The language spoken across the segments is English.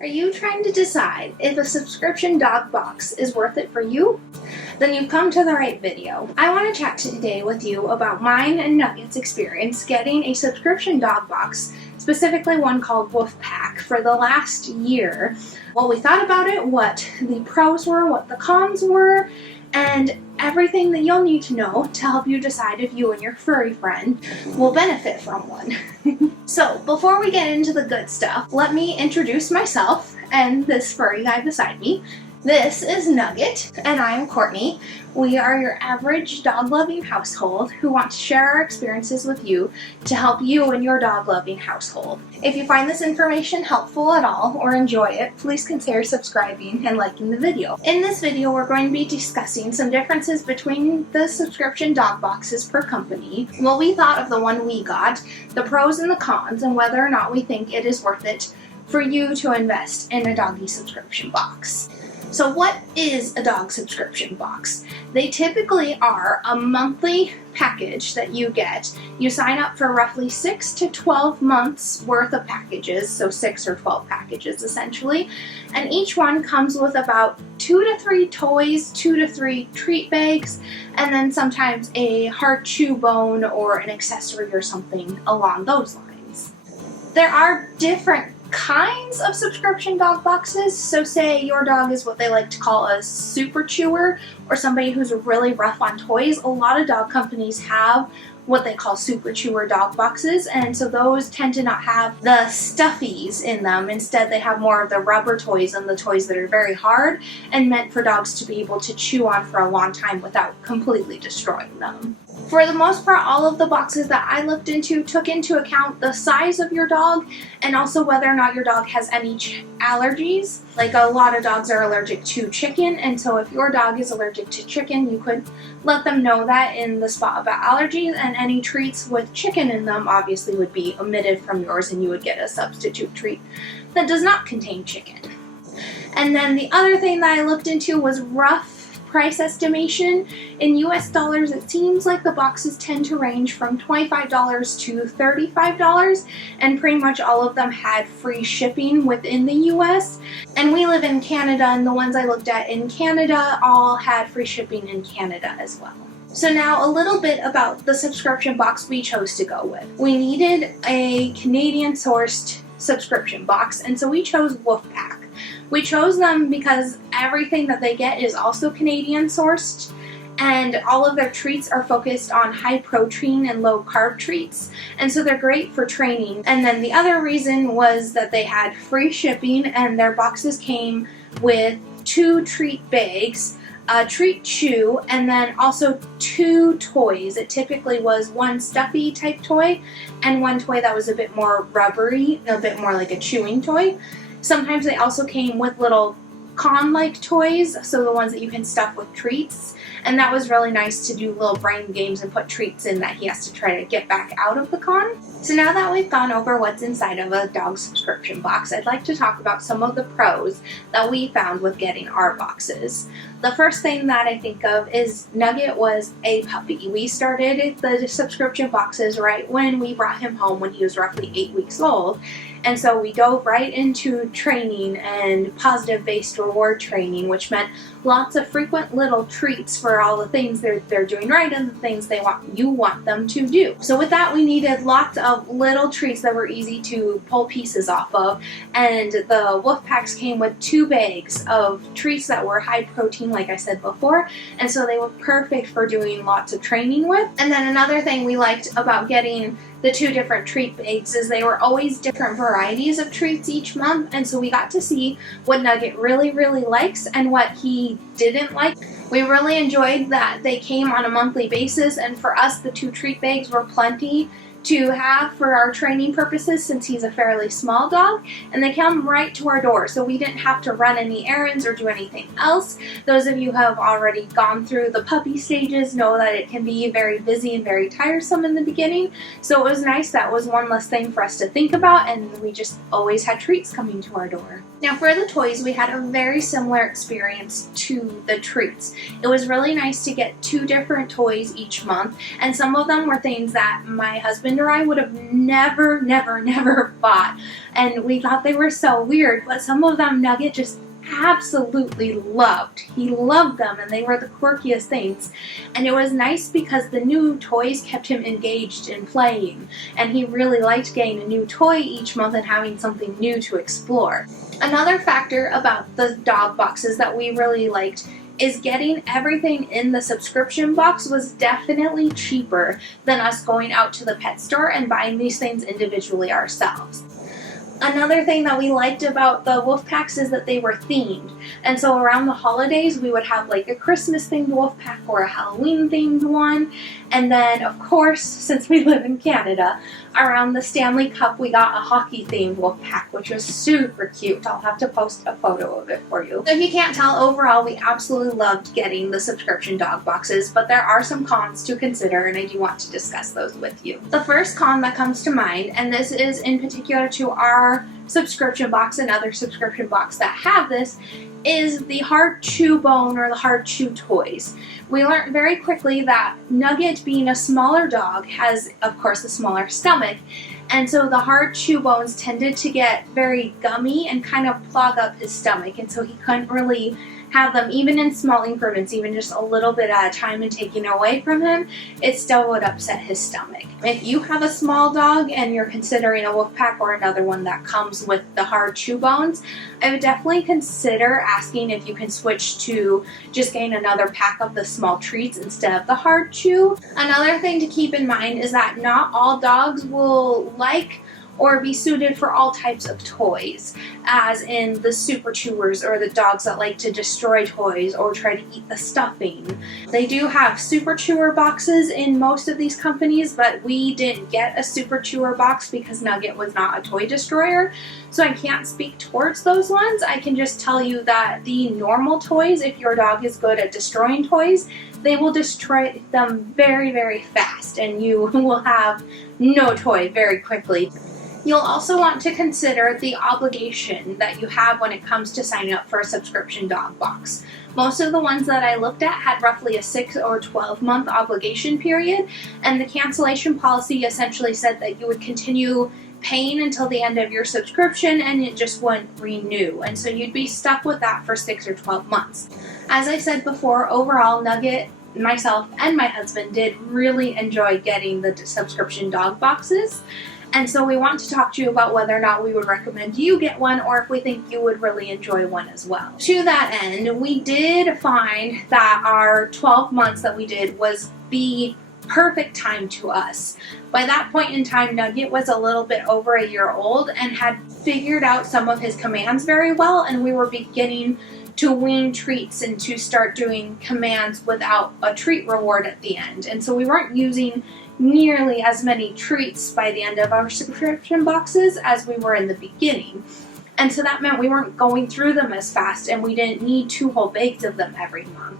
Are you trying to decide if a subscription dog box is worth it for you? Then you've come to the right video. I want to chat today with you about mine and Nugget's experience getting a subscription dog box, specifically one called Woof Pack, for the last year. What we thought about it, what the pros were, what the cons were, and everything that you'll need to know to help you decide if you and your furry friend will benefit from one. So, before we get into the good stuff, let me introduce myself and this furry guy beside me. This is Nugget, and I am Courtney. We are your average dog-loving household who want to share our experiences with you to help you and your dog-loving household. If you find this information helpful at all or enjoy it, please consider subscribing and liking the video. In this video, we're going to be discussing some differences between the subscription dog boxes per company, what we thought of the one we got, the pros and the cons, and whether or not we think it is worth it for you to invest in a doggy subscription box. So what is a dog subscription box? They typically are a monthly package that you get. You sign up for roughly 6 to 12 months worth of packages, so 6 or 12 packages essentially, and each one comes with about 2 to 3 toys, 2 to 3 treat bags, and then sometimes a hard chew bone or an accessory or something along those lines. There are different kinds of subscription dog boxes. So say your dog is what they like to call a super chewer or somebody who's really rough on toys. A lot of dog companies have what they call super chewer dog boxes, and so those tend to not have the stuffies in them. Instead, they have more of the rubber toys and the toys that are very hard and meant for dogs to be able to chew on for a long time without completely destroying them. For the most part, all of the boxes that I looked into took into account the size of your dog and also whether or not your dog has any allergies. Like, a lot of dogs are allergic to chicken, and so if your dog is allergic to chicken, you could let them know that in the spot about allergies, and any treats with chicken in them obviously would be omitted from yours, and you would get a substitute treat that does not contain chicken. And then the other thing that I looked into was rough price estimation. In US dollars, it seems like the boxes tend to range from $25 to $35, and pretty much all of them had free shipping within the US. And we live in Canada, and the ones I looked at in Canada all had free shipping in Canada as well. So now a little bit about the subscription box we chose to go with. We needed a Canadian sourced subscription box, and so we chose Woof Pack. We chose them because everything that they get is also Canadian sourced, and all of their treats are focused on high protein and low carb treats, and so they're great for training. And then the other reason was that they had free shipping, and their boxes came with 2 treat bags, a treat chew, and then also 2 toys. It typically was 1 stuffy type toy and 1 toy that was a bit more rubbery, a bit more like a chewing toy. Sometimes they also came with little con-like toys, so the ones that you can stuff with treats, and that was really nice to do little brain games and put treats in that he has to try to get back out of the con. So now that we've gone over what's inside of a dog subscription box, I'd like to talk about some of the pros that we found with getting our boxes. The first thing that I think of is Nugget was a puppy. We started the subscription boxes right when we brought him home when he was roughly 8 weeks old. And so we dove right into training and positive-based reward training, which meant lots of frequent little treats for all the things they're doing right and the things you want them to do. So with that, we needed lots of little treats that were easy to pull pieces off of, and the Woof Packs came with 2 bags of treats that were high protein, like I said before, and so they were perfect for doing lots of training with. And then another thing we liked about getting the 2 different treat bags is they were always different varieties of treats each month, and so we got to see what Nugget really likes and what he didn't like. We really enjoyed that they came on a monthly basis, and for us the 2 treat bags were plenty to have for our training purposes since he's a fairly small dog, and they come right to our door, so we didn't have to run any errands or do anything else. Those of you who have already gone through the puppy stages know that it can be very busy and very tiresome in the beginning, so it was nice. That was one less thing for us to think about, and we just always had treats coming to our door. Now for the toys, we had a very similar experience to the treats. It was really nice to get 2 different toys each month, and some of them were things that my husband husband or I would have never bought. And we thought they were so weird, but some of them Nugget just absolutely loved. He loved them, and they were the quirkiest things. And it was nice because the new toys kept him engaged in playing, and he really liked getting a new toy each month and having something new to explore. Another factor about the dog boxes that we really liked is getting everything in the subscription box was definitely cheaper than us going out to the pet store and buying these things individually ourselves. Another thing that we liked about the Woof packs is that they were themed. And so around the holidays, we would have like a Christmas themed Woof pack or a Halloween themed one. And then, of course, since we live in Canada, around the Stanley Cup, we got a hockey themed Woof pack, which was super cute. I'll have to post a photo of it for you. So if you can't tell, overall, we absolutely loved getting the subscription dog boxes, but there are some cons to consider, and I do want to discuss those with you. The first con that comes to mind, and this is in particular to our subscription box and other subscription box that have this, is the hard chew bone or the hard chew toys. We learned very quickly that Nugget, being a smaller dog, has, of course, a smaller stomach, and so the hard chew bones tended to get very gummy and kind of plug up his stomach, and so he couldn't really have them, even in small increments, even just a little bit at a time and taking away from him, it still would upset his stomach. If you have a small dog and you're considering a Woof pack or another one that comes with the hard chew bones, I would definitely consider asking if you can switch to just getting another pack of the small treats instead of the hard chew. Another thing to keep in mind is that not all dogs will like or be suited for all types of toys, as in the super chewers or the dogs that like to destroy toys or try to eat the stuffing. They do have super chewer boxes in most of these companies, but we didn't get a super chewer box because Nugget was not a toy destroyer, so I can't speak towards those ones. I can just tell you that the normal toys, if your dog is good at destroying toys, they will destroy them very fast, and you will have no toy very quickly. You'll also want to consider the obligation that you have when it comes to signing up for a subscription dog box. Most of the ones that I looked at had roughly a 6 or 12 month obligation period, and the cancellation policy essentially said that you would continue paying until the end of your subscription and it just wouldn't renew, and so you'd be stuck with that for 6 or 12 months. As I said before, overall Nugget, myself, and my husband did really enjoy getting the subscription dog boxes. And so we want to talk to you about whether or not we would recommend you get one, or if we think you would really enjoy one as well. To that end, we did find that our 12 months that we did was the perfect time to us. By that point in time, Nugget was a little bit over a year old and had figured out some of his commands very well, and we were beginning to wean treats and to start doing commands without a treat reward at the end. And so we weren't using nearly as many treats by the end of our subscription boxes as we were in the beginning. And so that meant we weren't going through them as fast, and we didn't need 2 whole bags of them every month.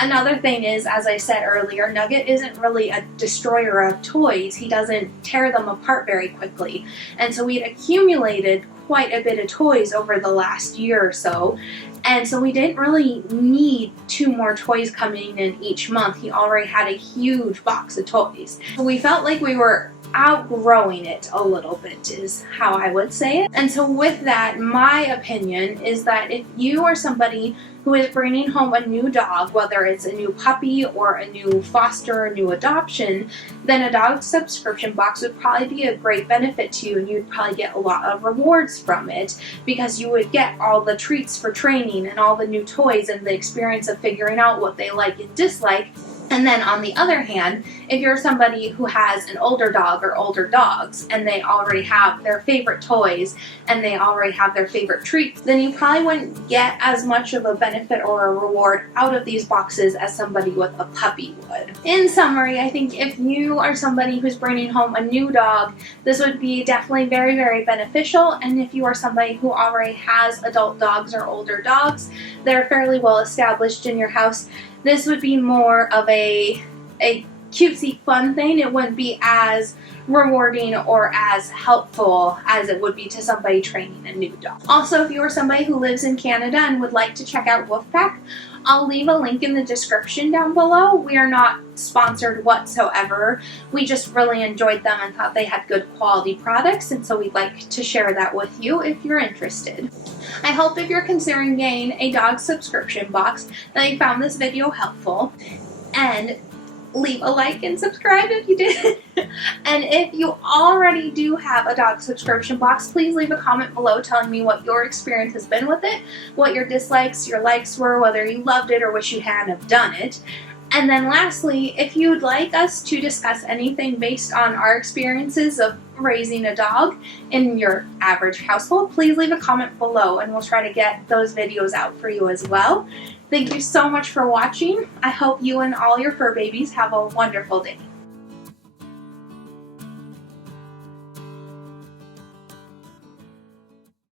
Another thing is, as I said earlier, Nugget isn't really a destroyer of toys. He doesn't tear them apart very quickly. And so we'd accumulated quite a bit of toys over the last year or so. And so we didn't really need 2 more toys coming in each month. He already had a huge box of toys. We felt like we were outgrowing it a little bit, is how I would say it. And so with that, my opinion is that if you are somebody who is bringing home a new dog, whether it's a new puppy or a new foster or new adoption, then a dog subscription box would probably be a great benefit to you, and you'd probably get a lot of rewards from it because you would get all the treats for training and all the new toys and the experience of figuring out what they like and dislike. And then on the other hand, if you're somebody who has an older dog or older dogs and they already have their favorite toys and they already have their favorite treats, then you probably wouldn't get as much of a benefit or a reward out of these boxes as somebody with a puppy would. In summary, I think if you are somebody who's bringing home a new dog, this would be definitely very beneficial. And if you are somebody who already has adult dogs or older dogs that are fairly well established in your house, this would be more of a cutesy fun thing, it wouldn't be as rewarding or as helpful as it would be to somebody training a new dog. Also, if you are somebody who lives in Canada and would like to check out Wolfpack, I'll leave a link in the description down below. We are not sponsored whatsoever. We just really enjoyed them and thought they had good quality products, and so we'd like to share that with you if you're interested. I hope if you're considering getting a dog subscription box that you found this video helpful, and leave a like and subscribe if you did. And if you already do have a dog subscription box, please leave a comment below telling me what your experience has been with it, what your dislikes, your likes were, whether you loved it or wish you hadn't have done it. And then lastly, if you'd like us to discuss anything based on our experiences of raising a dog in your average household, please leave a comment below and we'll try to get those videos out for you as well. Thank you so much for watching. I hope you and all your fur babies have a wonderful day.